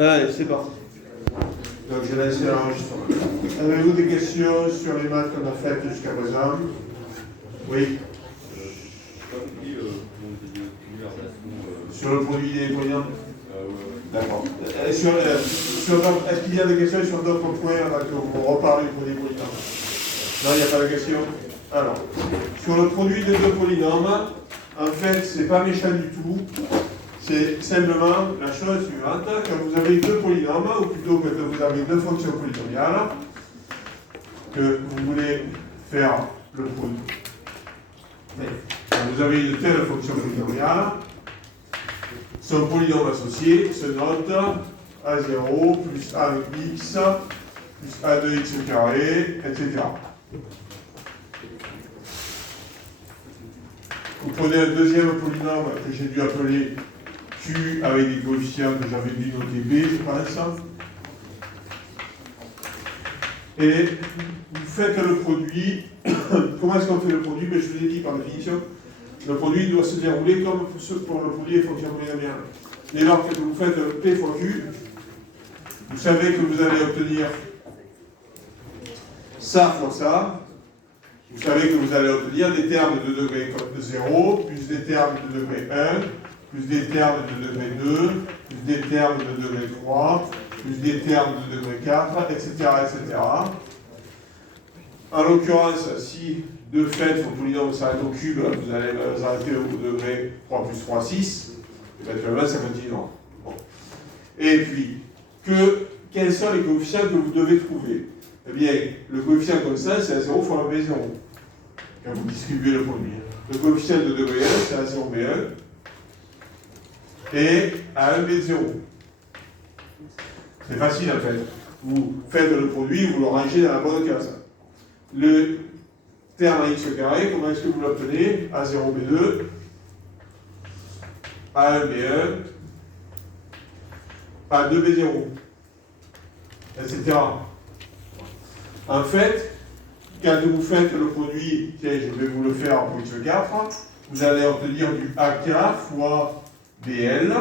Allez, c'est parti. Donc j'ai lancé l'enregistrement. Avez-vous des questions sur les maths qu'on a faites jusqu'à présent? Oui. Sur le produit des polynômes? D'accord. Est-ce qu'il y a des questions sur d'autres points avant que vous reparlez du produit des polynômes? Non, il n'y a pas de questions? Alors, sur le produit des deux polynômes, en fait, c'est pas méchant du tout. C'est simplement la chose suivante, quand vous avez deux polynômes, ou plutôt que vous avez deux fonctions polynomiales, que vous voulez faire le produit. Quand vous avez une telle fonction polynomiale, son polynôme associé se note A0 plus A de x plus A de x carré, etc. Vous prenez un deuxième polynôme que j'ai dû appeler Q avec des coefficients que j'avais dû noter B, je pense. Et vous faites le produit. Comment est-ce qu'on fait le produit? Je vous l'ai dit par définition. Le produit doit se dérouler comme pour le produit des fonctions polynomiales. Dès lors que vous faites P fois Q, vous savez que vous allez obtenir ça fois ça. Vous savez que vous allez obtenir des termes de degré 0, plus des termes de degré 1, plus des termes de degré 2, plus des termes de degré 3, plus des termes de degré 4, etc. etc. En l'occurrence, si de fait vos polynômes s'arrêtent au cube, vous allez vous arrêter au degré 3 plus 3, 6, éventuellement ça continuera. Bon. Et puis, quels sont les coefficients que vous devez trouver? Eh bien, le coefficient constant, c'est A0 fois B0, quand vous distribuez le produit. Le coefficient de degré 1, c'est A0 B1, et A1 B0. C'est facile en fait. Vous faites le produit, vous le rangez dans la bonne case. Le terme à x carré, comment est-ce que vous l'obtenez? A0 B2, A1 B1, A2 B0, etc. En fait, quand vous faites le produit, tiens, je vais vous le faire pour x4, vous allez obtenir du AK fois BL.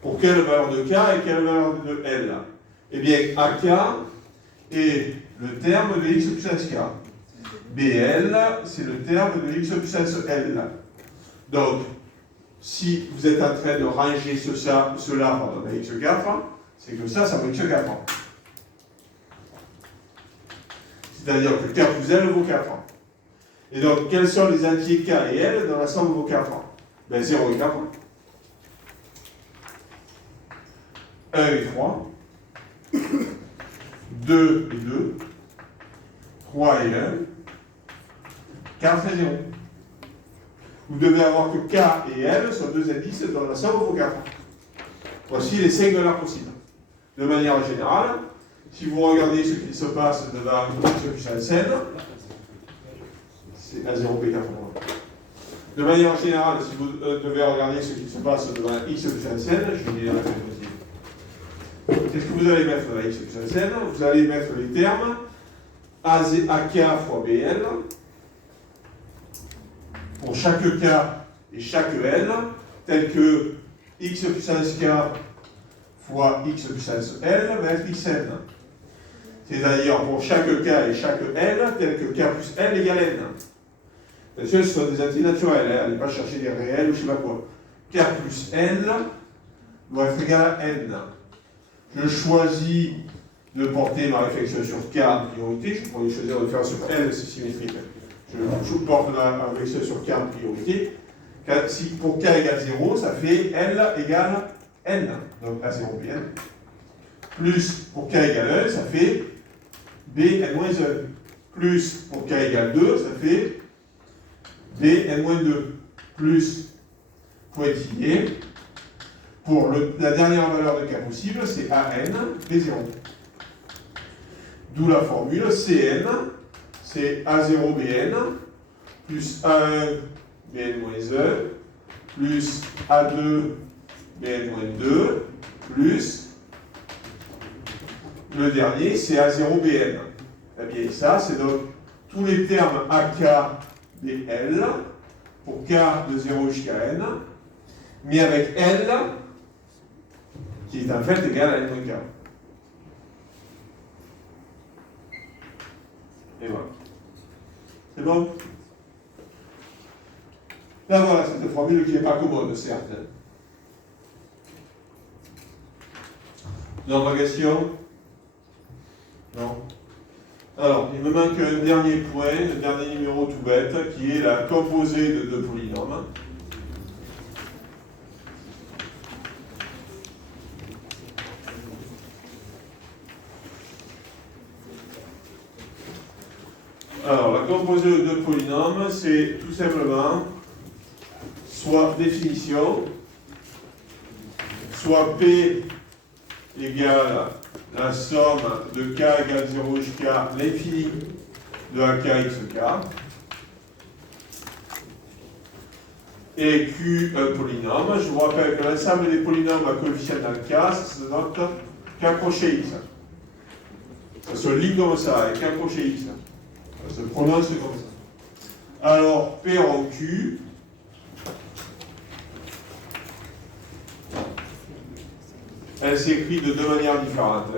Pour quelle valeur de K et quelle valeur de L? Eh bien, AK est le terme de x puissance K. BL, c'est le terme de x puissance L. Donc, si vous êtes en train de ranger cela dans x4, c'est que ça vaut x4. C'est-à-dire que K plus L vaut 4. Et donc, quels sont les entiers K et L dans la somme vaut 4? Ben, 0 et 4. 1 et 3. 2 et 2. 3 et 1. 4 et 0. Vous devez avoir que K et L sont deux indices dans la somme vaut 4. Voici les singulaires possibles. De manière générale, si vous regardez ce qui se passe devant x puissance n, c'est A0P4. De manière générale, si vous devez regarder ce qui se passe devant x puissance n, je vais dire la même chose. Qu'est-ce que vous allez mettre dans x puissance n? Vous allez mettre les termes AK fois BL pour chaque K et chaque L, tel que x puissance K fois x puissance L va être xn. C'est-à-dire pour chaque K et chaque L, tel que K plus L égale N. Bien sûr, ce sont des entiers naturels, hein. Allez pas chercher des réels ou je ne sais pas quoi. K plus L doit être égal à N. Je choisis de porter ma réflexion sur K en priorité, je pourrais choisir de faire sur L, c'est symétrique. Je porte la réflexion sur K en priorité. Si pour K égale 0, ça fait L égale N, donc A0 BN. Plus pour K égale 1, ça fait Bn-1. Plus pour K égale 2, ça fait Bn-2. Plus pointillé. Pour la dernière valeur de K possible, c'est AN B0. D'où la formule Cn, c'est A0 Bn plus A1 Bn-1 plus A2 Bn-2 plus le dernier, c'est A0 Bn. Eh bien, ça, c'est donc tous les termes AK BL pour K de 0 jusqu'à N, mais avec L qui est en fait égal à n-k. Et voilà. C'est bon? Là, voilà, c'est une formule qui n'est pas commode, certes. D'autres questions? Non? Alors, il me manque un dernier point, un dernier numéro tout bête, qui est la composée de deux polynômes. Alors, la composée de deux polynômes, c'est tout simplement soit définition, soit P égale la somme de k égale 0 jusqu'à l'infini de ak xk, et Q un polynôme. Je vous rappelle que l'ensemble des polynômes à coefficient dans le K, ça se note K crochet X. Ça se lit comme ça, avec K crochet X. Ça se prononce comme ça. Alors, P rond Q. Elle s'écrit de deux manières différentes.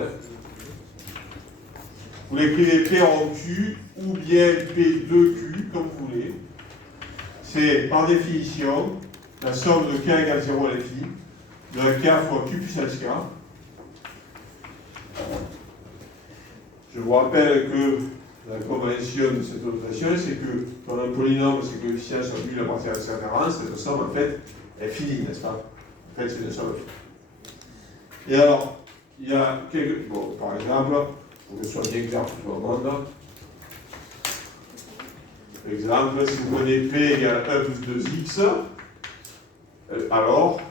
Vous l'écrivez P rond Q ou bien P2Q, comme vous voulez. C'est par définition la somme de k égale 0 à l'infini de k fois q puissance k. Je vous rappelle que la convention de cette notation, c'est que quand un polynôme, ses coefficients sont nuls à partir de sa référence, cette somme en fait est finie, n'est-ce pas? En fait, c'est une somme finie. Et alors, il y a quelques. Bon, par exemple, pour que ce soit bien clair pour tout le monde. Exemple, si vous prenez P égale 1 plus 2x, alors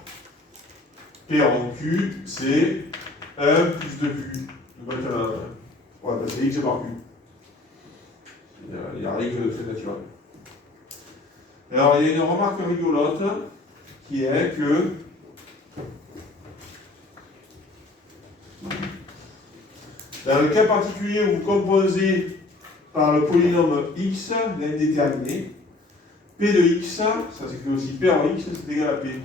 P en Q, c'est 1 plus 2Q. Maintenant, on va passer x par Q. Il n'y a rien que de très naturel. Alors, il y a une remarque rigolote qui est que dans le cas particulier où vous composez par le polynôme x l'indéterminé, P de x, ça s'écrit aussi P en x, c'est égal à P.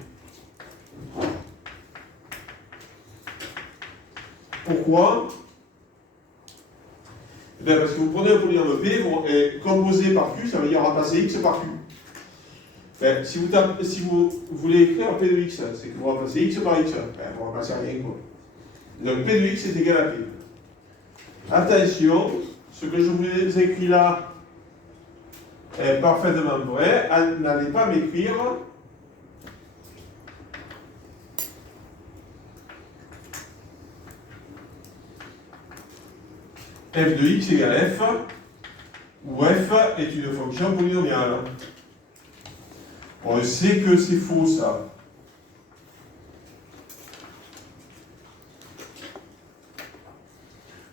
Pourquoi? Eh bien parce que vous prenez un polynôme P, et composé par Q, ça veut dire remplacer x par Q. Ben, si vous voulez écrire P de x, c'est que vous remplacez x par x. Ben, vous ne remplacez rien, quoi. Donc P de x est égal à P. Attention, ce que je vous ai écrit là est parfaitement vrai. N'allez pas m'écrire f de x égale f, où f est une fonction polynomiale. On sait que c'est faux, ça.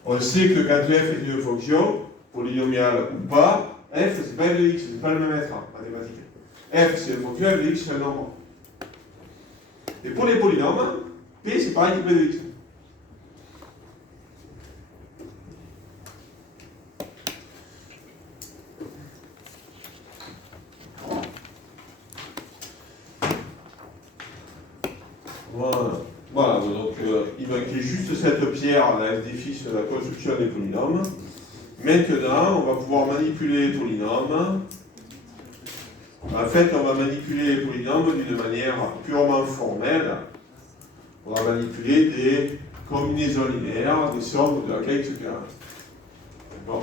On sait que quand f est une fonction, polynomiale ou pas, f c'est pas f de x, c'est pas le même être en mathématiques. F c'est une fonction, f de x c'est un nombre. Et pour les polynômes, p c'est pareil que p de x. Voilà, donc il manquait juste cette pierre, la f de la construction des polynômes. Maintenant, on va pouvoir manipuler les polynômes. En fait, on va manipuler les polynômes d'une manière purement formelle. On va manipuler des combinaisons linéaires, des sommes de la clé, etc. Bon.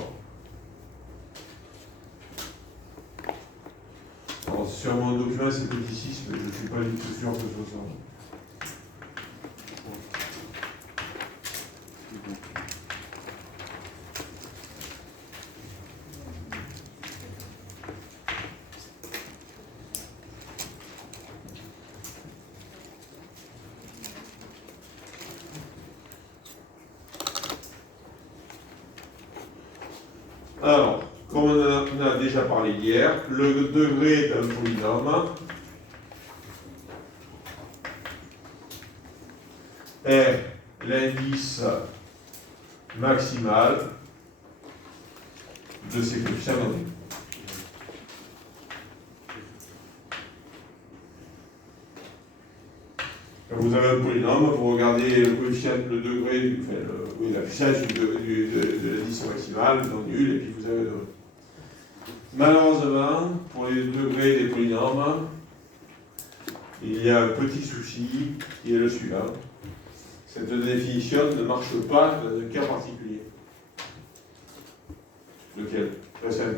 Alors, sur mon document, c'est petit 6, mais je ne suis pas du tout sûr que ce soit ça. Alors, comme on en a déjà parlé hier, le degré d'un polynôme est l'indice maximal de ses coefficients donnés. Quand vous avez un polynôme, vous regardez le coefficient, le degré, la puissance de l'addition maximale, donc nul, et puis vous avez le degré. Malheureusement, pour les degrés des polynômes, il y a un petit souci qui est le suivant. Cette définition ne marche pas dans un cas particulier. Lequel? Très simple.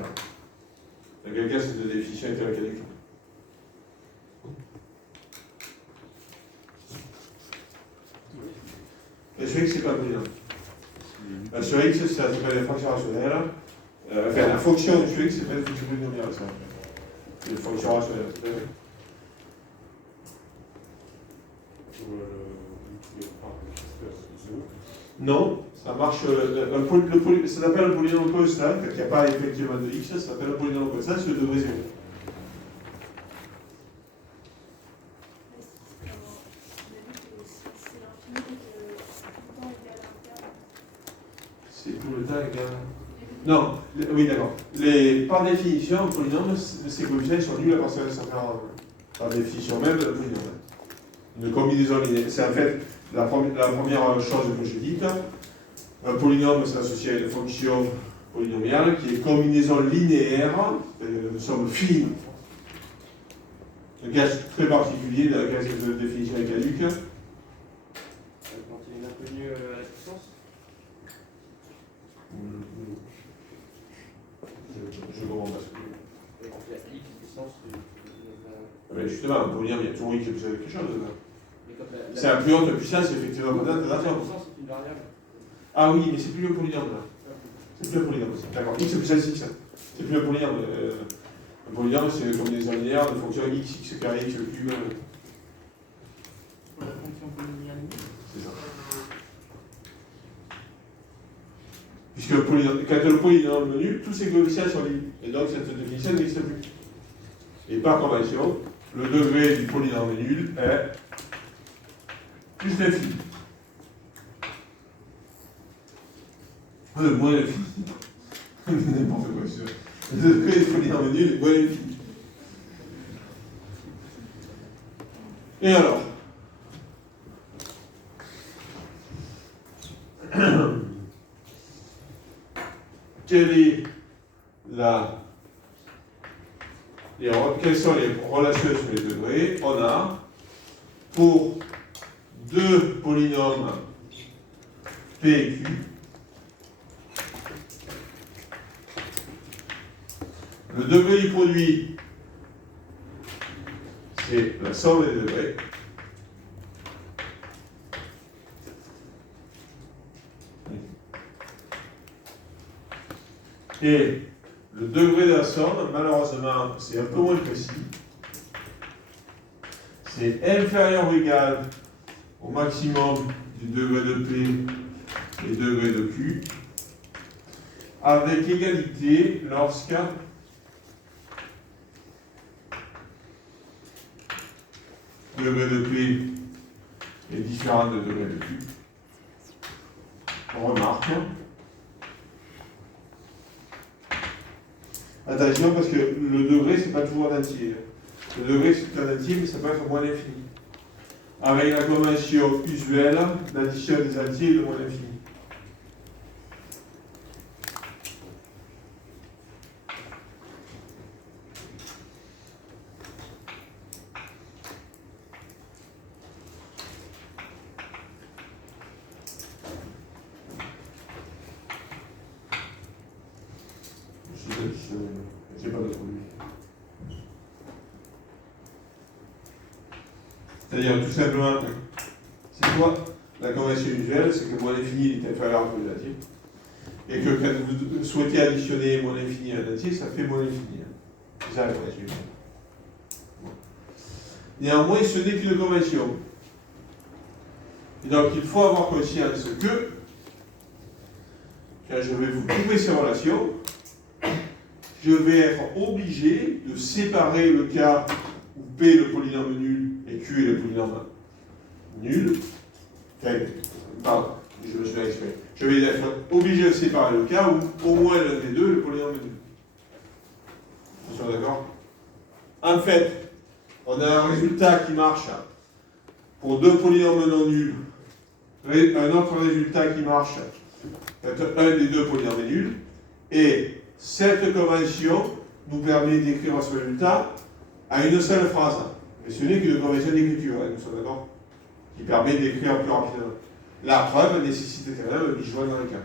Dans quel cas cette définition est caduque? Et sur X, c'est pas polynôme. Sur X, ça s'appelle la fonction rationnelle. Enfin, la fonction sur X, c'est pas une fonction polynomiale, ça. C'est une fonction rationnelle. Non, ça marche. Ça s'appelle un polynôme constant, quand il n'y a pas effectivement de X, ça s'appelle un polynôme constant, c'est le degré 0. C'est tout le temps égal. Non, oui, d'accord. Par définition, un polynôme, ces coefficients sont nuls à partir de certains. Par définition même de la polynôme. Une combinaison linéaire. C'est en fait la première chose que je dis. Un polynôme, c'est associé à une fonction polynomiale qui est combinaison linéaire, c'est-à-dire une somme fine. Un cas très particulier dans lequel cette définition est caduque. Quand il est inconnu à la puissance. Je comprends pas ce que Et quand il y a X puissance, mais justement, un polynôme, il y a toujours X qui est quelque chose. C'est la la plus haute puissance, effectivement, maintenant, de la terme. puissance est une variable. Ah oui, mais c'est plus le polynôme là. C'est plus un polynôme aussi. D'accord. X puissance X. C'est plus un polynôme. Un polynôme, c'est une combinaison linéaire de fonctions X, X carré, X cube. La fonction polynomiale. C'est ça. Puisque le polynôme, quand le polynôme est nul, tous ces coefficients sont libres. Et donc cette définition n'existe plus. Et par convention, le degré du polynôme nul est plus l'infini. Moins l'infini. N'importe quoi, sûr. Le degré du polynôme nul est moins l'infini. Et alors quelles sont les relations sur les degrés? On a, pour deux polynômes P et Q, le degré du produit, c'est la somme des degrés. Et le degré de la somme, malheureusement, c'est un peu moins précis. C'est inférieur ou égal au maximum du degré de P et degré de Q, avec égalité lorsque degré de P est différent de degré de Q. On remarque. Attention, parce que le degré, c'est pas toujours un entier. Le degré, c'est un entier, mais ça peut être moins l'infini. Avec la convention usuelle d'addition des entiers de moins l'infini. J'ai pas d'autre lui. C'est-à-dire tout simplement que c'est quoi la convention usuelle, c'est que moins l'infini est inférieur à tous les entiers. Et que quand vous souhaitez additionner moins l'infini à un entier, ça fait moins l'infini. C'est ça la convention usuelle. Bon. Néanmoins, ce n'est qu'une convention. Et donc il faut avoir conscience que quand je vais vous trouver ces relations, je vais être obligé de séparer le cas où P est le polynôme nul et Q est le polynôme nul. Pardon, je me suis exprimé. Je vais être obligé de séparer le cas où au moins l'un des deux est le polynôme nul. Vous êtes d'accord? En fait, on a un résultat qui marche pour deux polynômes non nuls, un autre résultat qui marche quand un des deux polynômes est nul, et cette convention nous permet d'écrire ce résultat à une seule phrase. Mais ce n'est qu'une convention d'écriture, hein, nous sommes d'accord, qui permet d'écrire plus rapidement. La preuve nécessite quand même de disjoindre dans les cas.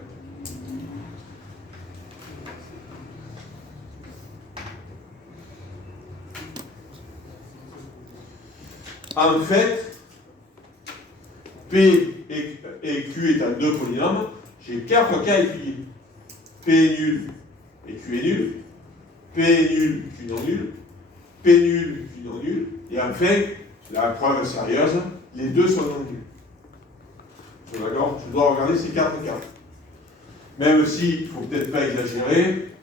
En fait, P et Q étant deux polynômes, j'ai 4 cas étudiés. P est nul et Q est nul. P est nul, Q non nul. P nul, Q non nul. Et enfin, la preuve sérieuse, les deux sont non nuls. D'accord? Je dois regarder ces 4 cas. Même si, il ne faut peut-être pas exagérer,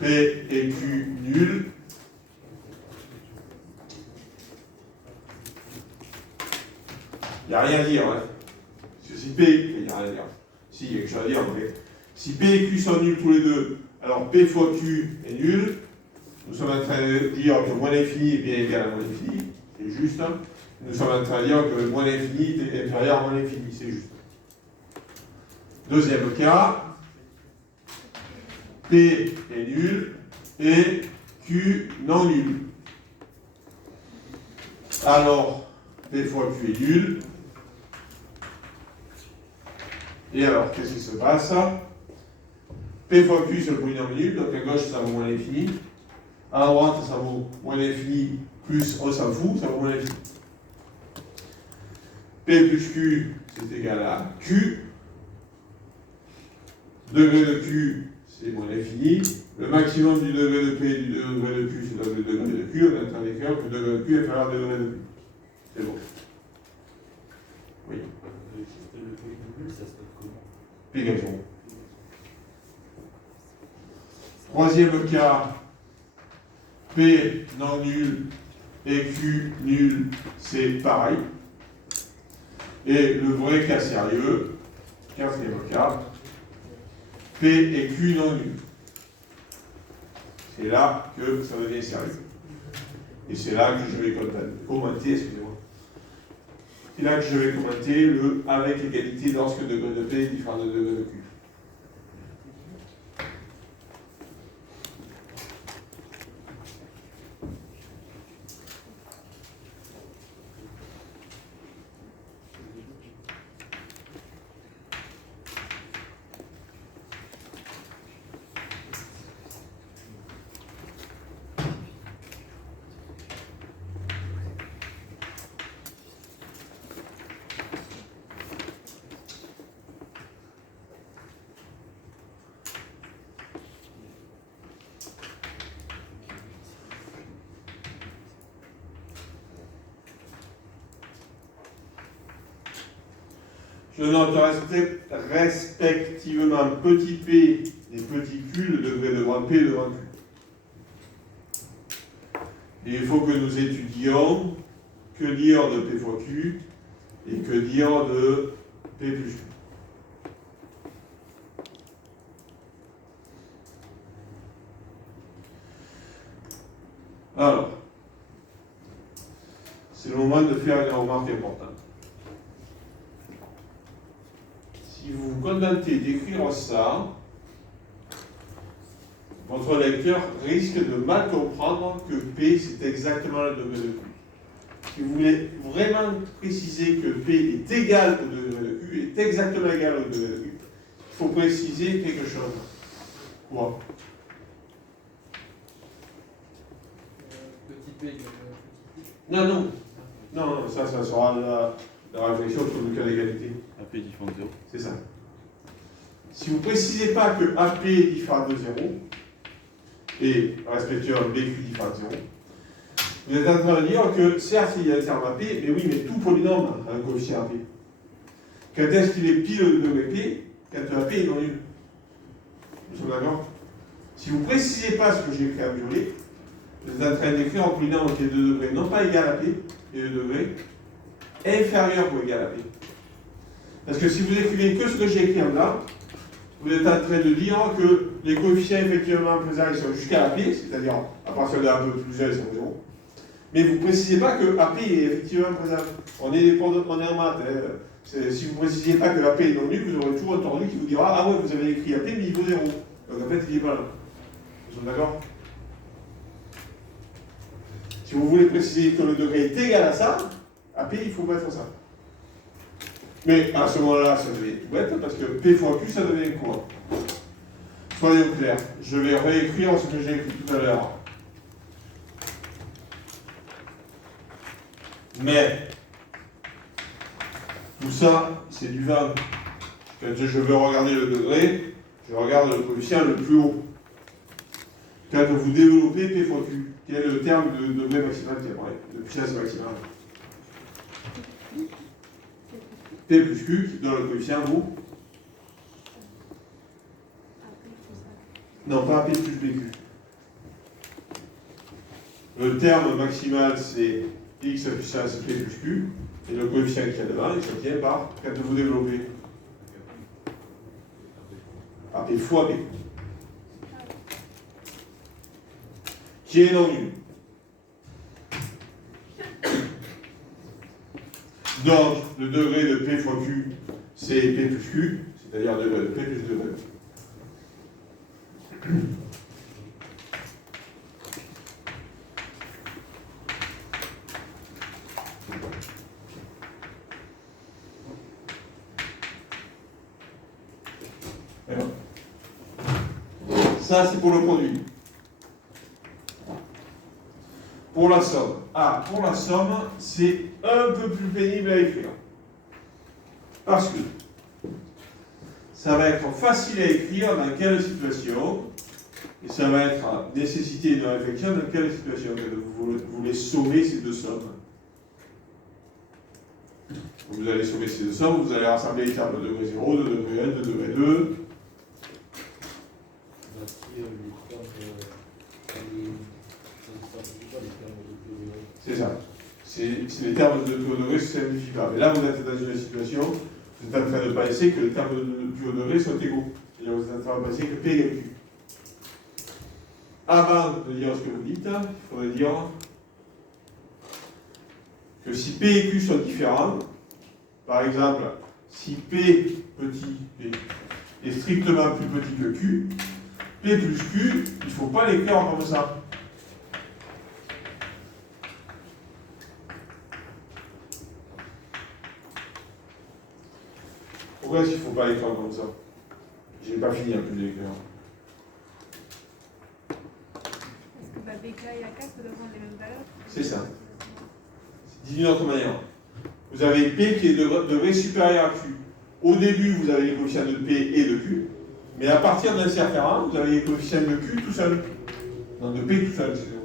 P et Q nuls. Il n'y a rien à dire, hein. Parce que si P, il n'y a rien à dire. Si, il y a quelque chose à dire, mais si P et Q sont nuls tous les deux, alors P fois Q est nul. Nous sommes en train de dire que moins l'infini est bien égal à moins l'infini. C'est juste. Nous sommes en train de dire que moins l'infini est inférieur à moins l'infini. C'est juste. Deuxième cas. P est nul et Q non nul. Alors, P fois Q est nul. Et alors, qu'est-ce qui se passe? P fois Q, c'est le polynôme nul, donc à gauche, ça vaut moins l'infini. À droite, ça vaut moins l'infini, plus, on s'en fout, ça vaut moins l'infini. P plus Q, c'est égal à Q. Degré de Q, c'est moins l'infini. Le maximum du degré de P et du degré de Q, c'est le degré de Q. On est en train d'écrire que le degré de Q est inférieur au degré de Q. C'est bon. Oui. Le P nul, ça se note comment? P égale 0. Troisième cas, P non nul et Q nul, c'est pareil. Et le vrai cas sérieux, quatrième cas, P et Q non nul. C'est là que ça devient sérieux. Et c'est là que je vais commenter, excusez-moi. C'est là que je vais commenter le avec égalité lorsque degré de P est différent de degré de Q. Je note respectivement petit p et petit q, le degré de grand P et de grand Q. Et il faut que nous étudions que dire de P fois Q et que dire de P plus Q. Alors, c'est le moment de faire une remarque importante. Si vous vous contentez d'écrire ça, votre lecteur risque de mal comprendre que P, c'est exactement le degré de Q. Si vous voulez vraiment préciser que P est égal au degré de Q, est exactement égal au degré de Q, il faut préciser quelque chose. Quoi? Petit P égale petit Q. Non, ça sera la réflexion sur le cas d'égalité. AP est différent de 0. C'est ça. Si vous ne précisez pas que AP est différent de 0, et respectivement BQ différent de 0, vous êtes en train de dire que certes il y a un terme AP, mais oui, mais tout polynôme a un coefficient AP. Quand est-ce qu'il est pile le degré P? Quand AP est non nul. Nous sommes d'accord? Si vous ne précisez pas ce que j'ai écrit en violet, vous êtes en train d'écrire un polynôme qui est de degré non pas égal à P, et de degré inférieur ou égal à P. Parce que si vous écrivez que ce que j'ai écrit en blanc, vous êtes en train de dire que les coefficients effectivement présents ils sont jusqu'à la P, c'est-à-dire à partir de 1 plus 1, c'est 0. Mais vous ne précisez pas que AP est effectivement présent. On est en maths. Hein. Si vous ne précisez pas que AP est non nul, vous aurez toujours un tordu qui vous dira ah ouais, vous avez écrit AP, mais il vaut 0. Donc en fait, il n'est pas là. Vous êtes d'accord? Si vous voulez préciser que le degré est égal à ça, AP, il faut mettre ça. Mais à ce moment-là, ça devient tout bête, parce que P fois Q, ça devient quoi? Soyons clairs, je vais réécrire ce que j'ai écrit tout à l'heure. Mais, tout ça, c'est du vague. Quand je veux regarder le degré, je regarde le coefficient le plus haut. Quand vous développez P fois Q, quel est le terme de degré maximal qui apparaît, de puissance maximale? P plus Q, qui donne le coefficient vous? Non, pas P plus BQ. Le terme maximal, c'est X puissance P plus Q, et le coefficient qu'il y a devant, il s'obtient par, quand vous développez, AP fois B. Qui est non nul. Donc, le degré de P fois Q, c'est P plus Q, c'est-à-dire le degré de P plus degré. Ça, c'est pour le produit. Pour la somme. Ah, pour la somme, c'est un peu plus pénible à écrire. Parce que ça va être facile à écrire dans quelle situation, et ça va être nécessité une réflexion dans quelle situation. Vous voulez sauver ces deux sommes. Vous allez sauver ces deux sommes, vous allez rassembler les termes de degré 0, de degré 1, de degré 2. C'est ça. C'est les termes de plus haut degré, c'est simplifie pas. Mais là, vous êtes dans une situation, vous êtes en train de penser que les termes de plus haut degré sont égaux. C'est-à-dire vous êtes en train de penser que P égale Q. Avant de dire ce que vous dites, il faudrait dire que si P et Q sont différents, par exemple, si P petit P est strictement plus petit que Q, P plus Q, il ne faut pas l'écrire comme ça. Pourquoi est-ce qu'il ne faut pas l'écrire comme ça? Je n'ai pas fini un peu d'écrire. Est-ce que BK et AK ça doit prendre les mêmes valeurs? C'est ça. Dit d'une autre manière. Vous avez P qui est de degré supérieur à Q. Au début, vous avez les coefficients de P et de Q, mais à partir d'un certain rang, vous avez les coefficients de Q tout seul. Non, de P tout seul, c'est sûr.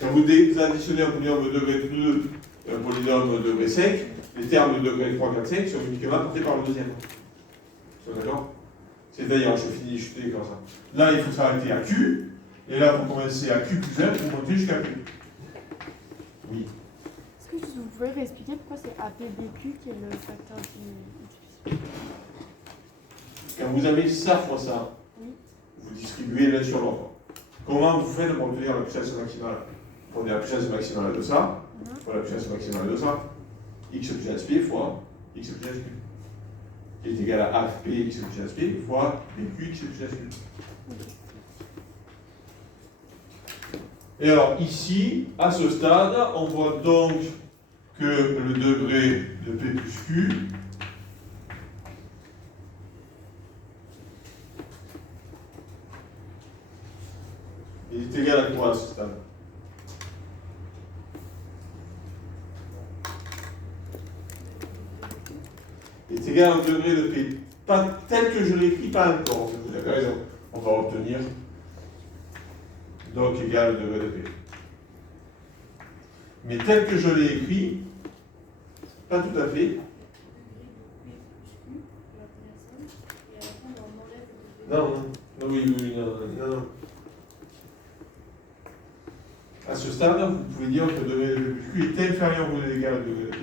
Quand vous additionnez un polynôme de degré 2 et un polynôme de degré 5, les termes de degré 3, 4, 5 sont uniquement apportés par le deuxième. Vous êtes d'accord? C'est-à-dire, je finis jeter comme ça. Là, il faut s'arrêter à Q, et là, vous commencez à Q plus 1 pour monter jusqu'à Q. Oui. Est-ce que vous pouvez réexpliquer pourquoi c'est APBQ qui est le facteur du... Quand vous avez ça fois ça, Oui. vous distribuez l'un sur l'autre. Comment vous faites pour obtenir la puissance maximale? Vous prenez la puissance maximale de ça, fois la puissance maximale de ça, x puissance p fois x puissance q, qui est égal à AFP x puissance p fois BQ x puissance q. Et alors ici, à ce stade, on voit donc que le degré de P plus Q il est égal à quoi à ce stade? Il est égal au degré de P. Pas tel que je l'écris, pas encore. Vous avez raison. On va obtenir donc égal au degré de P. Mais tel que je l'ai écrit, pas tout à fait. Non, non, oui, non. À ce stade, vous pouvez dire que le degré de Q est inférieur ou égal au degré de P.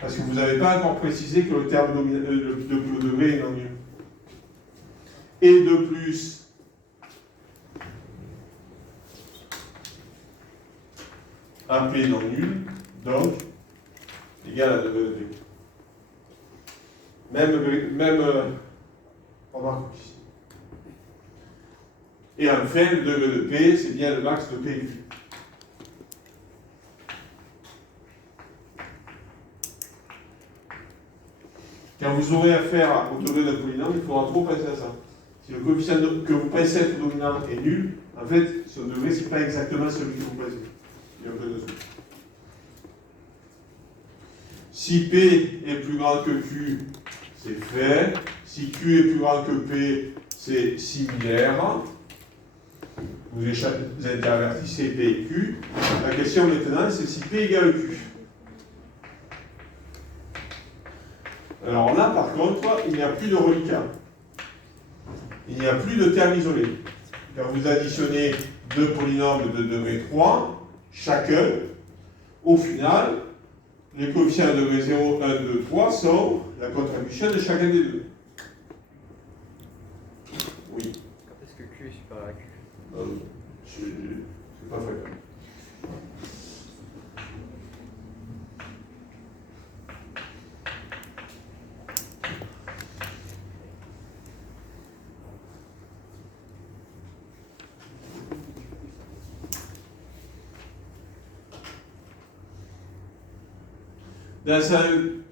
Parce que vous n'avez pas encore précisé que le terme de plus haut degré est non nul. et de plus AP non nul, donc égal à degré de P. Remarque ici. Et enfin, le degré de P, c'est bien le max de P et Q. Quand vous aurez affaire au degré d'un polynôme, il faudra trop penser à ça. Si le coefficient que vous pensez être dominant est nul, en fait, ce degré, ce n'est pas exactement celui que vous pensez. Il y a un peu de dessous. Si P est plus grand que Q, c'est fait. Si Q est plus grand que P, c'est similaire. Vous intervertissez P et Q. La question maintenant, c'est si P égale Q. Alors là, par contre, il n'y a plus de reliquat. Il n'y a plus de termes isolés. Quand vous additionnez deux polynômes de degré 3, chacun, au final, les coefficients de degré 0, 1, 2, 3 sont la contribution de chacun des deux. Oui. Quand est-ce que Q est supérieur à Q? C'est pas fréquent. Dans ce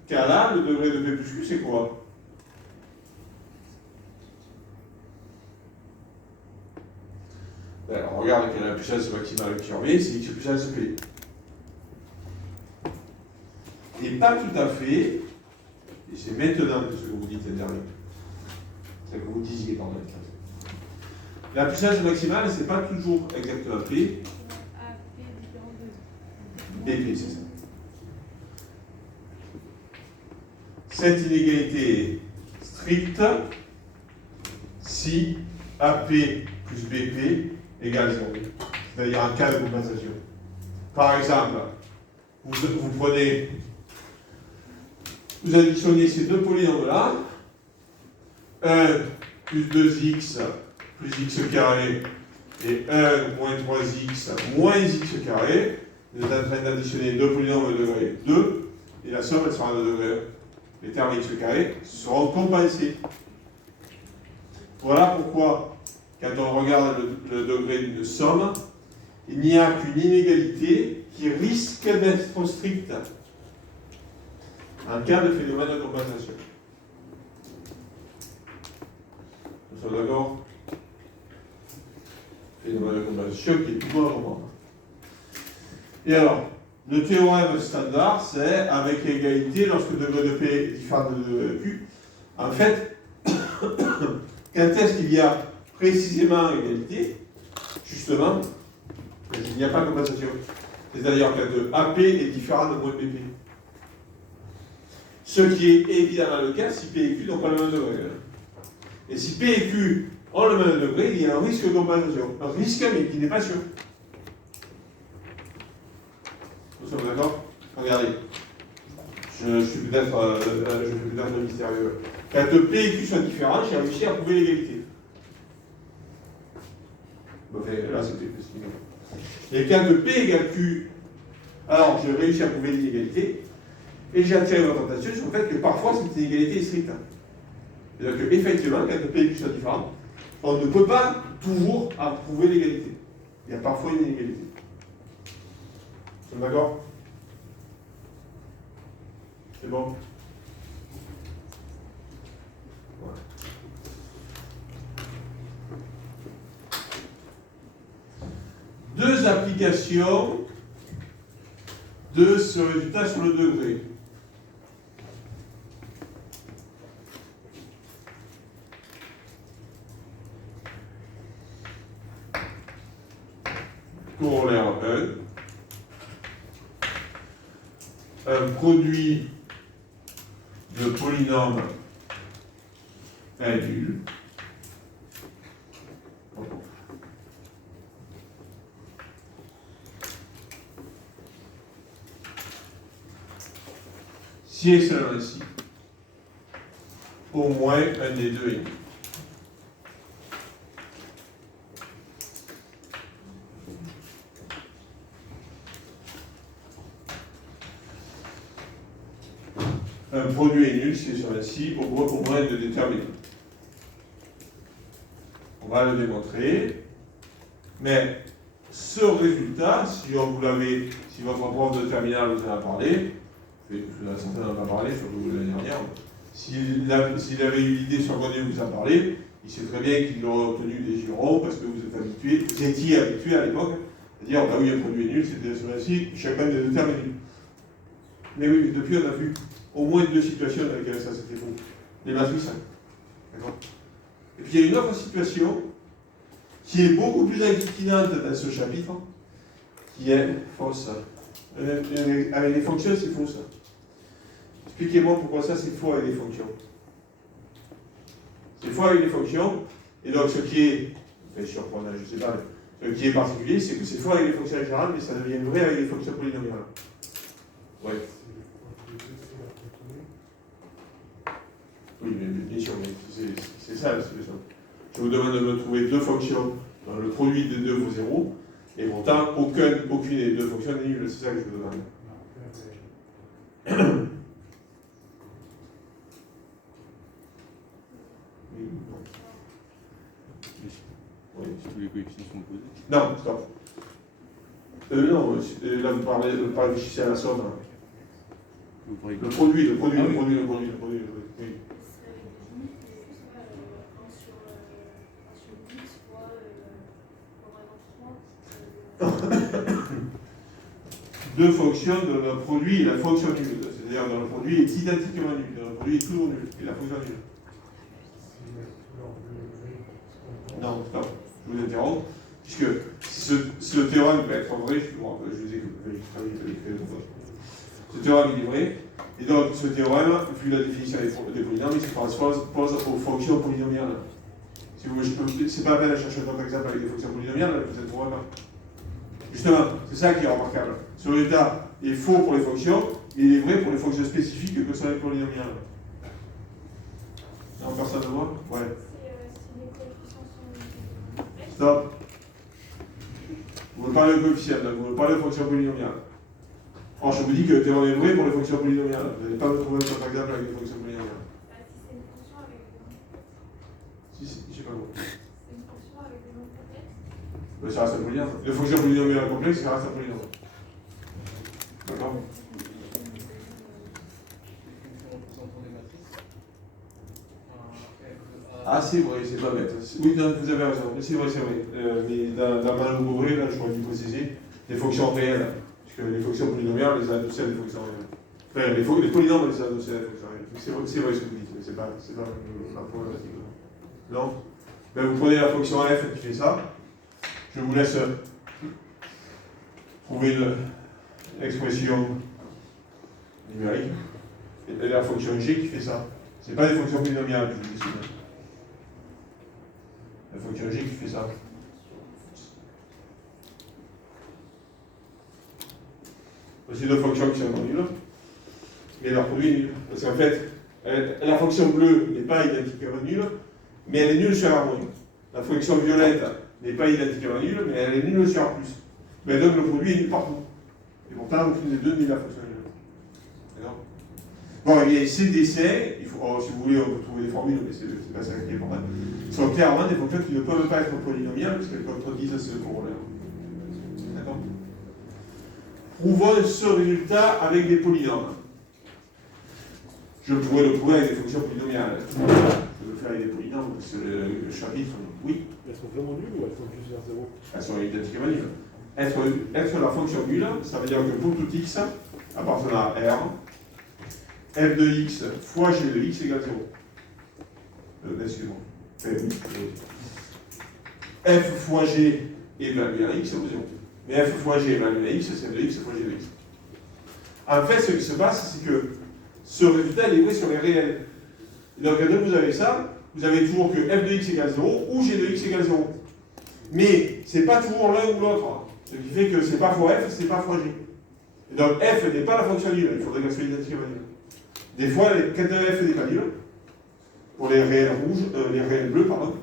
cas-là, le degré de P plus Q, c'est quoi? Alors, regarde quelle est la puissance maximale sur V, c'est X puissance P. Et pas tout à fait, et c'est maintenant que ce que vous dites dernier. C'est que vous disiez, pardon. La puissance maximale, c'est pas toujours exactement P. BP, c'est ça. Cette inégalité est stricte si AP plus BP égale 0. C'est-à-dire en cas de compensation. Par exemple, vous additionnez ces deux polynômes-là, 1 plus 2x plus x carré et 1 moins 3x moins x carré. Vous êtes en train d'additionner deux polynômes de degré 2 et la somme elle sera de degré 1. Les termes x carré seront compensés. Voilà pourquoi, quand on regarde le degré d'une somme, il n'y a qu'une inégalité qui risque d'être stricte en cas de phénomène de compensation. Nous sommes d'accord? Phénomène de compensation qui est toujours normal. Et alors, le théorème standard, c'est avec égalité lorsque le degré de P est différent de degré de Q. En fait, quand est-ce qu'il y a précisément égalité? Justement, il n'y a pas de compensation. C'est-à-dire quand AP est différent de moins BP. Ce qui est évidemment le cas si P et Q n'ont pas le même degré. Et si P et Q ont le même degré, il y a un risque de compensation. Un risque, mais qui n'est pas sûr. Nous sommes d'accord? Regardez. Je suis peut-être mystérieux. Quand P et Q sont différents, j'ai réussi à prouver l'égalité. Bon, là, c'était plus qu'il y a. Et quand P égale Q, alors j'ai réussi à prouver l'inégalité, et j'ai attiré votre attention sur le fait que parfois cette inégalité est stricte. C'est-à-dire qu'effectivement, quand P et Q sont différents, on ne peut pas toujours prouver l'égalité. Il y a parfois une inégalité. Vous êtes d'accord? C'est bon? Voilà. Deux applications de ce résultat sur le degré. Corollaire 1. Un produit de polynôme nul. Si et seulement si, au moins un des deux est nul. un produit est nul si celui-ci au moins de déterminer. On va le démontrer, mais ce résultat, si votre prof de terminale vous en a parlé, certains n'en ont pas parlé, surtout l'année dernière, s'il avait eu l'idée sur René vous a parlé, il sait très bien qu'il aurait obtenu des girons parce que vous étiez habitué à l'époque à dire bah oui, un produit est nul, c'était celui-ci, chacun des déterminés. Mais oui, depuis on a vu au moins 2 situations dans lesquelles ça c'était faux. Les matrices. D'accord. Et puis il y a une autre situation qui est beaucoup plus inquiétante dans ce chapitre, qui est fausse. Avec les fonctions, c'est faux ça. Expliquez-moi pourquoi ça c'est faux avec les fonctions. C'est faux avec les fonctions, et donc ce qui est, surprenant, je ne sais pas, ce qui est particulier, c'est que c'est faux avec les fonctions générales, mais ça devient vrai avec les fonctions polynomiales. Ouais. Oui, mais bien sûr, mais c'est ça la solution. Je vous demande de me trouver 2 fonctions dans le produit des 2 vaut 0, et pourtant aucune des 2 fonctions n'est nulle, c'est ça que je vous demande. Oui. Tous les coefficients sont posés. Non, stop. Non, là vous parlez réfléchissez à la somme. Vous pourriez- Le produit. Oui. Deux fonctions de le produit et la fonction nulle. C'est-à-dire dans le produit est identiquement nul, dans le produit est toujours nul, et la fonction nulle. Non, stop. Je vous interromps, puisque ce théorème peut être vrai, je vous ai écrit ce théorème il est vrai, et donc ce théorème, vu la définition des polynômes, il se transpose aux fonctions polynomiales. Si vous, c'est pas la peine de chercher un autre exemple avec des fonctions polynomiales, vous êtes trop pas. Justement, c'est ça qui est remarquable. Ce résultat est faux pour les fonctions, et il est vrai pour les fonctions spécifiques que sont les polynomiales. Non, personne ne voit? Ouais. Stop. Vous me parlez de coefficient, vous me parlez de fonctions polynomiales. Or, je vous dis que le théorème est vrai pour les fonctions polynomiales. Vous n'allez pas me trouver un autre exemple avec des fonctions polynomiales. Si, je sais pas quoi. Ça reste un polynôme. Les fonctions polynomiales complexes, ça reste un polynôme. D'accord? Ah, c'est vrai, c'est pas bête. Oui, non, vous avez raison. C'est vrai, c'est vrai. Mais dans ma langue ouvrée, là, je pourrais vous préciser, les fonctions réelles. Parce que les fonctions polynomiales, les a adossées à des fonctions réelles. Enfin, les polynômes, les a adossés à des fonctions réelles. C'est vrai ce que vous dites, mais c'est pas la problématique. Non? Ben, vous prenez la fonction f qui fait ça. Je vous laisse trouver l'expression numérique. Et la fonction g qui fait ça. Ce n'est pas des fonctions polynomiales, je vous dis souvent. La fonction g qui fait ça. Voici deux fonctions qui sont nulles, mais leur produit est nul. Parce qu'en fait, la fonction bleue n'est pas identiquement nulle, mais elle est nulle sur R-. La fonction violette n'est pas identiquement nulle, mais elle est nulle sur R+. Mais donc le produit est nul partout. Et pourtant, aucune des deux n'est la fonction nulle. D'accord? Bon, et bien, ces décès, il faut, si vous voulez, on peut trouver des formules, mais c'est pas ça qui est important, sont clairement des fonctions qui ne peuvent pas être polynomiales, parce qu'elles contredisent ce corollaire. D'accord? Prouvons ce résultat avec des polynômes. Je pourrais le prouver avec des fonctions polynomiales. Je peux le faire avec des polynômes, c'est le chapitre. Oui. Elles sont vraiment nulles ou elles sont juste vers 0? Elles sont identiquement nulles. Être la fonction nulle, ça veut dire que pour tout x appartenant à R, f de x fois g de x égale 0. Excusez-moi. F fois g évalue à x vaut 0. Mais f fois g évalue à x, c'est f de x fois g de x. En fait, ce qui se passe, c'est que ce résultat est vrai sur les réels. Et donc, quand vous avez ça, vous avez toujours que f de x égale 0 ou g de x égale 0. Mais ce n'est pas toujours l'un ou l'autre. Ce qui fait que c'est pas fois f, c'est pas fois g. Et donc, f n'est pas la fonction nulle, il faudrait qu'elle soit identiquement nulle. Des fois, quand f n'est pas nul, pour les réels rouges, les réels bleus, pardon,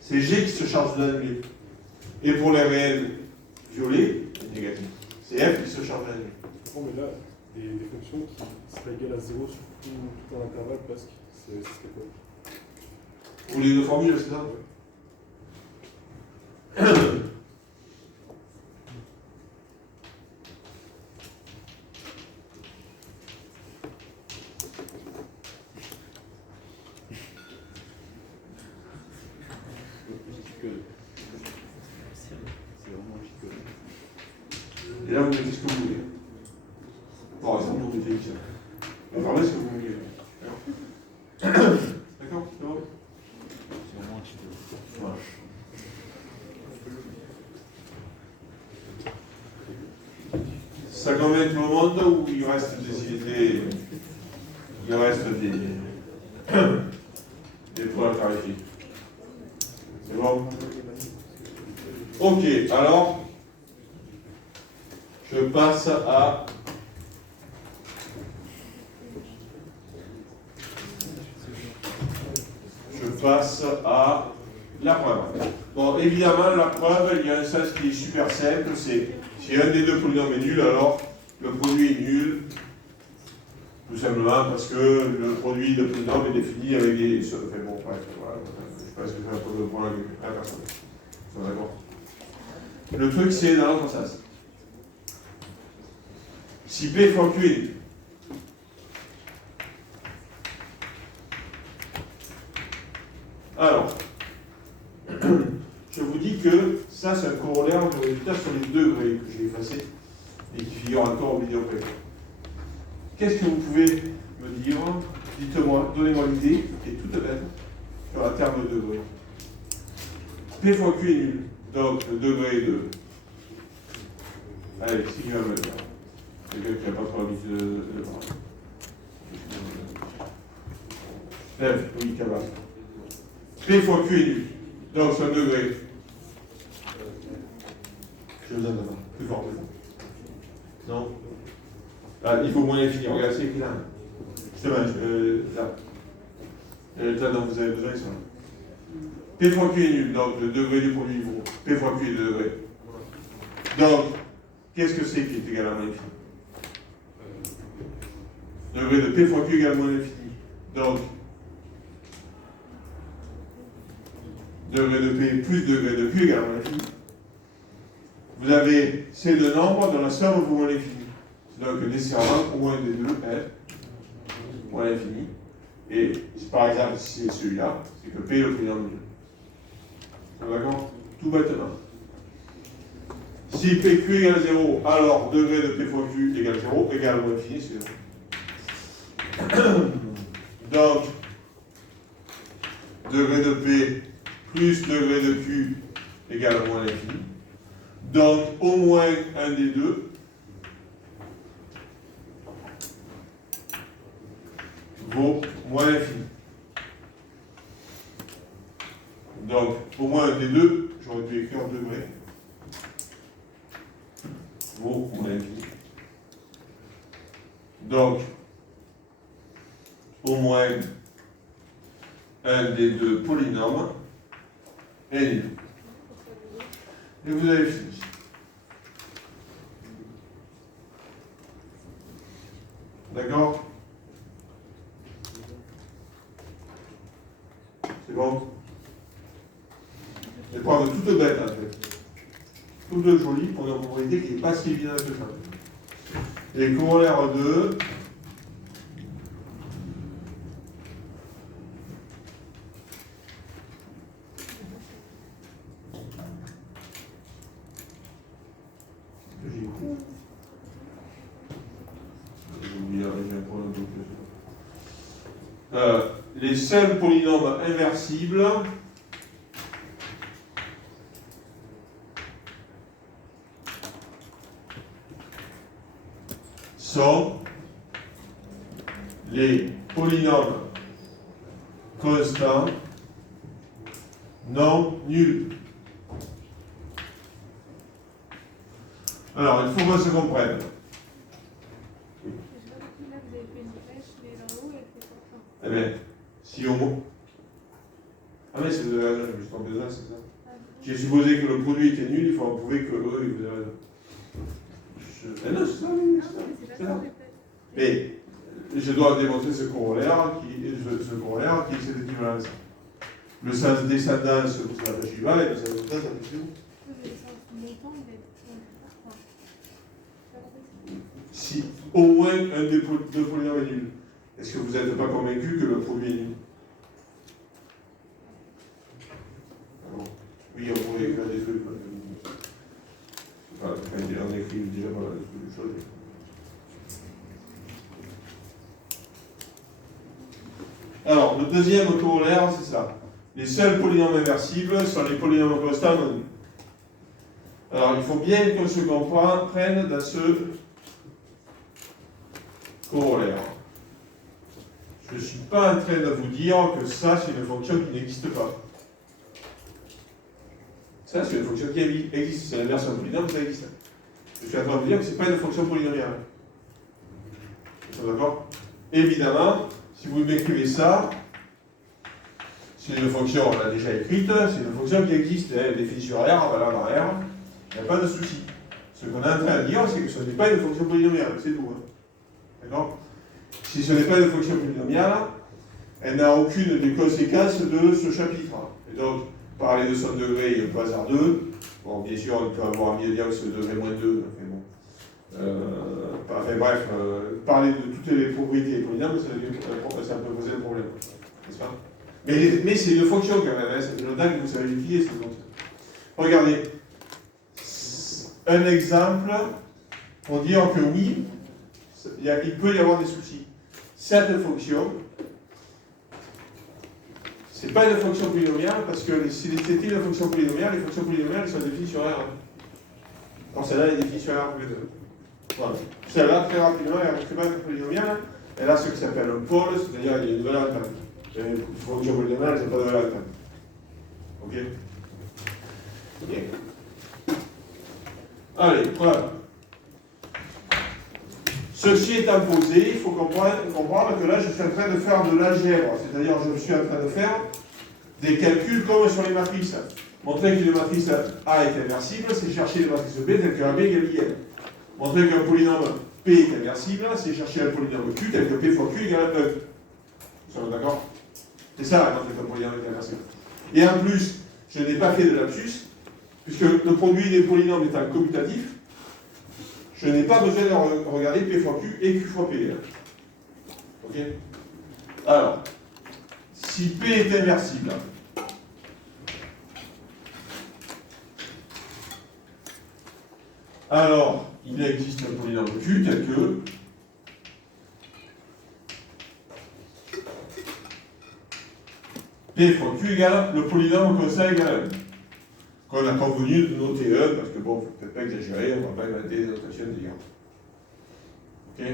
c'est g qui se charge de l'annuler. Et pour les réels violets, négatifs, c'est f qui se charge de l'annuler. Bon, mais là, des fonctions qui seraient égales à 0 sur tout un intervalle presque. C'est quoi? Ou les deux formules, c'est ça? C'est vraiment chicolé. Et là, vous mettez ce que vous voulez. Par exemple, vous mettez X. Vous parlez ce que vous voulez. D'accord? D'accord? C'est bon? C'est vraiment chicolé. Voilà. Ça convainc tout le monde ou il reste des points à clarifier? C'est bon? Ok, alors je passe à la preuve. Bon, évidemment, la preuve, il y a un sens qui est super simple, c'est si un des deux polynômes est nul, alors le produit est nul, tout simplement parce que le produit de polynôme est défini avec des... Enfin bon, bref, voilà, je pense que c'est un peu de point à personne. D'accord. Le truc, c'est dans l'autre sens. Si P fois Q est nul, alors, je vous dis que ça, c'est un corollaire du résultat sur les degrés que j'ai effacé et qui figure encore au vidéo précédent. Qu'est-ce que vous pouvez me dire? Dites-moi, donnez-moi l'idée, qui est toute bête, sur la terme de degré. P fois Q est nul, donc le degré de... Allez, si je vais me le dire. Quelqu'un qui n'a pas trop l'habitude de parler. F, oui, cabane. P fois Q est nul. Donc, c'est un degré. Je vous donne maintenant. Plus fort, plus fort. Non? Ah, il faut moins l'infini. Regardez, c'est écrit là. Justement, là. Là, dont vous avez besoin, ils sont là. P fois Q est nul. Donc, le degré du produit vaut P fois Q est 2 degrés. Donc, qu'est-ce que c'est qui est égal à moins l'infini? Degré de P fois Q égale moins l'infini. Donc, degré de P plus degré de Q égale moins l'infini. Vous avez ces deux nombres dont la somme vaut moins l'infini. Donc, nécessairement, au moins des deux est moins l'infini. Et par exemple, si c'est celui-là, c'est que P est le polynôme nul. D'accord? Tout bêtement. Si PQ égale 0, alors degré de P fois Q égale 0, égale moins l'infini, c'est 0. Donc, degré de P plus degré de Q égale moins l'infini. Donc, au moins un des deux vaut moins l'infini. Donc, au moins un des deux, j'aurais pu écrire en degré, vaut moins l'infini. Donc, au moins un des deux polynômes est nul. Et vous avez fini. D'accord? C'est bon? C'est preuve toute bête en fait. Toute jolie pour une propriété qui n'est pas si évidente que ça. Et corollaire 2. Les seuls polynômes inversibles sont les polynômes constants non nuls. Alors, il faut qu'on se comprenne. Je sais pas compris, là, vous avez fait une flèche, mais là-haut, elle fait quoi? Eh bien, si on... Ah mais c'est vous avez raison, je me suis trompé de là, c'est ça. J'ai supposé que le produit était nul, il faut en prouver que eux, vous avez raison. Ah non, c'est ça, oui, Non, c'est ça. mais c'est C'est pas là. ça, en fait. Mais je dois démontrer ce corollaire qui est cette équivalence. Le sens descendant se pose à la page suivante et le sens montant, ça fait où? Oui, mais le sens montant, il est. Enfin, Si au moins un des deux polynômes est nul, est-ce que vous n'êtes pas convaincu que le produit est nul? Bon. Oui, on pourrait écrire des trucs. Enfin, on écrit déjà pas mal de choses. Alors, le deuxième corollaire, c'est ça. Les seuls polynômes inversibles sont les polynômes constants non nuls. Alors, il faut bien qu'on se comprenne dans ce corollaire. Je ne suis pas en train de vous dire que ça, c'est une fonction qui n'existe pas. Ça, c'est une fonction qui existe. C'est l'inverse d'un polynôme, ça existe. Je suis en train de vous dire que ce n'est pas une fonction polynomiale. Vous êtes d'accord? Évidemment, si vous m'écrivez ça, c'est une fonction, on l'a déjà écrite, c'est une fonction qui existe. Elle définit sur R, en valeur dans R, il n'y a pas de souci. Ce qu'on est en train de dire, c'est que ce n'est pas une fonction polynomiale, c'est tout. Hein. D'accord? Si ce n'est pas une fonction polynomiale, elle n'a aucune des conséquences de ce chapitre. Et donc, parler de son degré, il peut hasard 2. Bon, bien sûr, on peut avoir mis bien ce degré moins 2, mais bon. Enfin, bref, parler de toutes les propriétés des polynômes, ça peut poser un problème. N'est-ce pas? Mais c'est une fonction quand même, hein, c'est le que vous savez l'utiliser, cette fonction. Regardez. Un exemple pour dire que oui, il peut y avoir des soucis. Cette fonction, c'est pas une fonction polynomiale parce que si c'était une fonction polynomiale, les fonctions polynomiales sont définies sur R. Alors celle-là est définie sur R tous les deux. Voilà. Celle-là, très rapidement, elle ne pas être polynomiale. Elle a ce qui s'appelle un pôle, c'est-à-dire il y a une valeur alterne. Les fonctions polynomiales, elles n'ont pas de valeur alterne. Ok? Bien. Allez, preuve. Ceci étant posé, il faut comprendre que là, je suis en train de faire de l'algèbre, c'est-à-dire je suis en train de faire des calculs comme sur les matrices. Montrer qu'une matrice A est inversible, c'est chercher les matrices B telles que AB égale IN. Montrer qu'un polynôme P est inversible, c'est chercher un polynôme Q tel que P fois Q égale 1. Nous sommes d'accord? C'est ça, montrer qu'un polynôme est inversible. Et en plus, je n'ai pas fait de lapsus, puisque le produit des polynômes étant commutatif, je n'ai pas besoin de regarder P fois Q et Q fois P. Ok? Alors, si P est inversible, alors il existe un polynôme Q tel que P fois Q égale le polynôme constant égale 1. Qu'on a convenu de noter 1, parce que bon, il ne faut peut-être pas exagérer, on ne va pas inventer des notations de dire. Ok?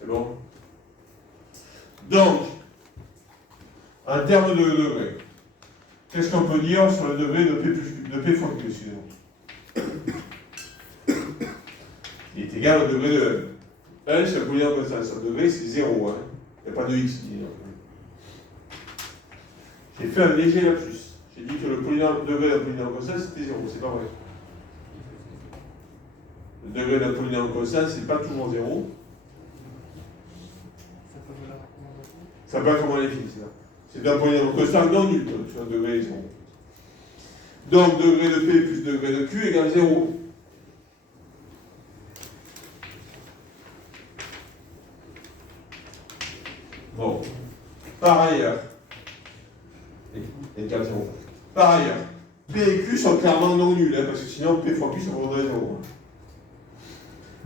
C'est bon? Donc, en termes de degré, qu'est-ce qu'on peut dire sur le degré de P fois Q, excusez-moi? Il est égal au degré de 1. 1, c'est un polynôme constant, son degré c'est 0. Hein. Il n'y a pas de x. J'ai fait un léger lapsus. J'ai dit que le degré d'un polynôme constant, c'était 0. C'est pas vrai. Le degré d'un polynôme constant, c'est pas toujours 0. Ça peut être comme à l'infini, c'est ça. C'est un polynôme constant non nul, sur un degré 0. Donc, degré de P plus degré de Q égale 0. Bon. Par ailleurs, égale 0. Par ailleurs, P et Q sont clairement non nuls, hein, parce que sinon P fois Q, ça vaudrait 0.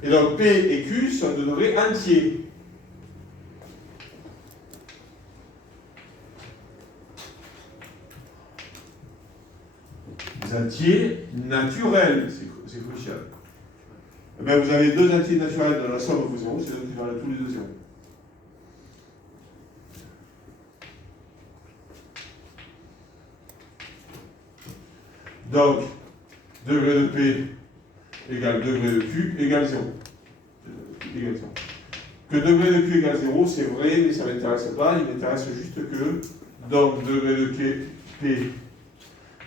Et donc P et Q sont de degrés entiers. Des entiers naturels, c'est crucial. Eh bien, vous avez deux entiers naturels dans la somme de vos zéros, c'est donc qu'ils valent tous les deux zéros. Donc, degré de P égale degré de Q égale 0. Que degré de Q égale 0, c'est vrai, mais ça ne m'intéresse pas. Il m'intéresse juste que, donc, degré de P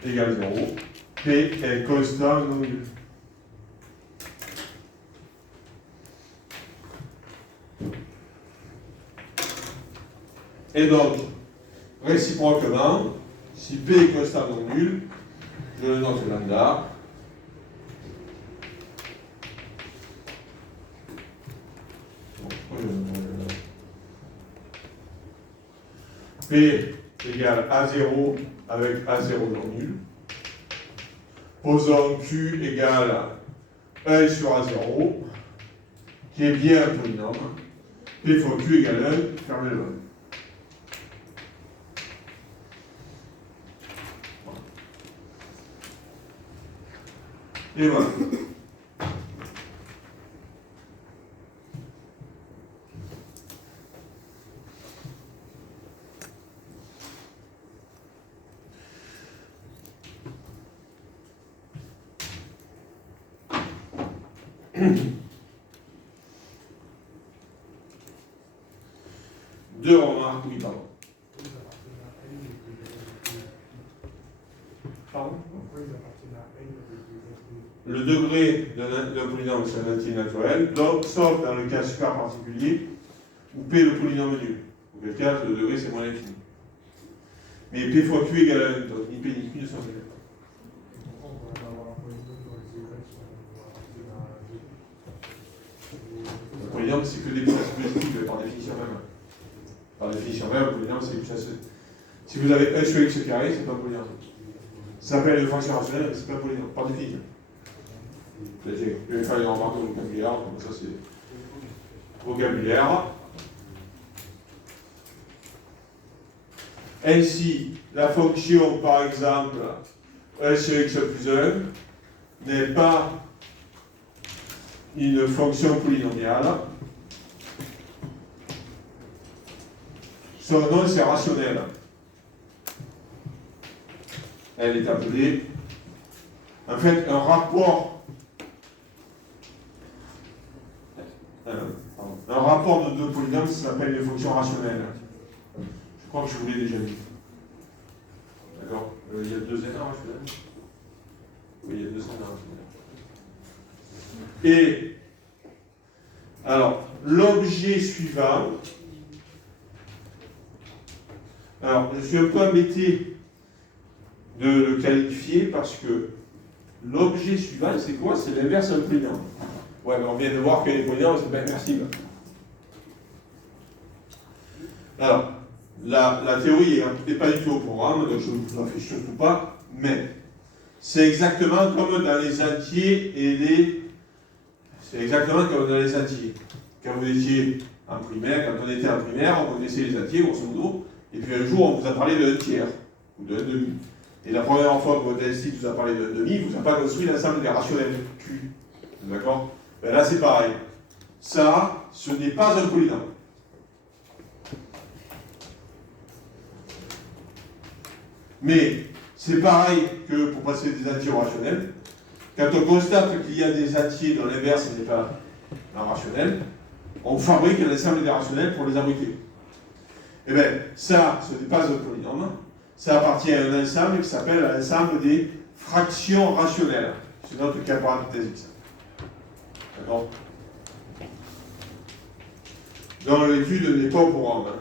égale 0. P est constant non nul. Et donc, réciproquement, si P est constant non nul, je le note lambda. P égale A0 avec A0 non nul. Posons Q égale 1 sur A0, qui est bien un polynôme. P fois Q égale 1, fermez le 1. Et voilà. Deux remarques, oui, pardon. Pardon? Le degré d'un polynôme, c'est un entier naturel, donc, sauf dans le cas super particulier, où P est le polynôme nul. Auquel cas, le degré, c'est moins l'infini. Mais P fois Q égale à 1, donc ni P ni Q ne sont égaux. Le polynôme, c'est que des puissances positives, par définition même. Par définition même, le polynôme, c'est une puissance. Si vous avez 1 sur x carré, c'est pas un polynôme. Ça s'appelle une fonction rationnelle, mais c'est pas un polynôme, par définition. Je vais faire une remarque au vocabulaire, comme ça c'est vocabulaire. Ainsi, la fonction, par exemple, 1 sur x plus 1 n'est pas une fonction polynomiale. Son nom, c'est rationnel. Elle est appelée, en fait, un rapport de deux polynômes, ça s'appelle une fonction rationnelle. Je crois que je vous l'ai déjà dit. D'accord? Il y a deux n rationnels. Oui, il y a deux n rationnels. Et, alors, l'objet suivant. Alors, je suis un peu embêté de le qualifier parce que l'objet suivant, c'est quoi? C'est l'inverse d'un polynôme. Ouais, mais on vient de voir que les polynômes, c'est pas inversible. Alors, la théorie n'est pas du tout au programme, donc je ne vous en fais surtout pas, mais c'est exactement comme dans les entiers et les... C'est exactement comme dans les entiers. Quand vous étiez en primaire, quand on était en primaire, on connaissait les entiers, grosso modo, et puis un jour, on vous a parlé d'un tiers, ou d'un demi. Et la première fois que votre institut vous a parlé d'un demi, il ne vous a pas construit l'ensemble des rationnels Q. D'accord? Ben là, c'est pareil. Ça, ce n'est pas un polynôme. Mais c'est pareil que pour passer des entiers au rationnel. Quand on constate qu'il y a des entiers dont l'inverse n'est pas un rationnel, on fabrique l'ensemble des rationnels pour les abriter. Eh bien, ça, ce n'est pas un polynôme. Ça appartient à un ensemble qui s'appelle l'ensemble des fractions rationnelles. C'est notre cas parenthèse x. D'accord? Dans l'étude n'est pas au programme.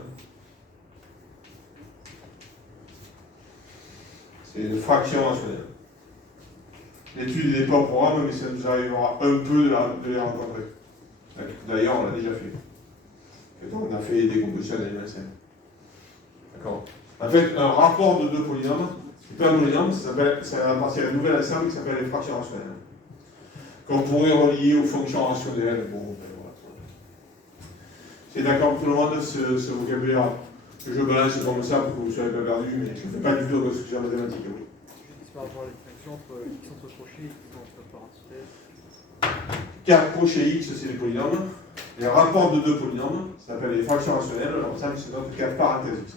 C'est une fraction rationnelle. L'étude n'est pas au programme, mais ça nous arrivera un peu de les rencontrer. D'ailleurs, on l'a déjà fait. Quand on a fait des décompositions d'animation. D'accord? En fait, un rapport de deux polynômes, c'est pas un polynôme, ça appartient à un nouvel ensemble qui s'appelle les fractions rationnelles. Qu'on pourrait relier aux fonctions rationnelles. Bon, ben voilà. C'est d'accord pour tout le monde, ce vocabulaire que je balance comme ça pour que vous ne soyez pas perdu, mais je ne fais pas du tout de construction mathématique. Oui. Juste par rapport à l'extraction entre x entre crochet et x entre parenthèse. 4 crochets x, c'est les polynômes. Les rapports de deux polynômes, ça s'appelle les fractions rationnelles, alors ça, c'est notre 4 parenthèses x.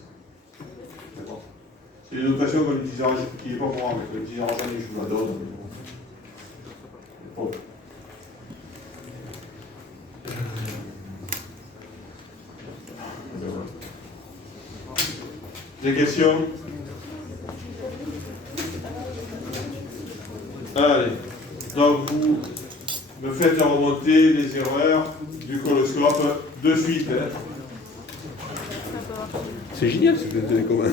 D'accord? C'est une notation qu'on utilisera, qui n'est pas pour moi, mais qu'on utilisera jamais, je vous la donne. Bon. Des questions? Allez. Donc vous me faites remonter les erreurs du coloscope de suite. Hein. C'est génial ce que vous êtes commun.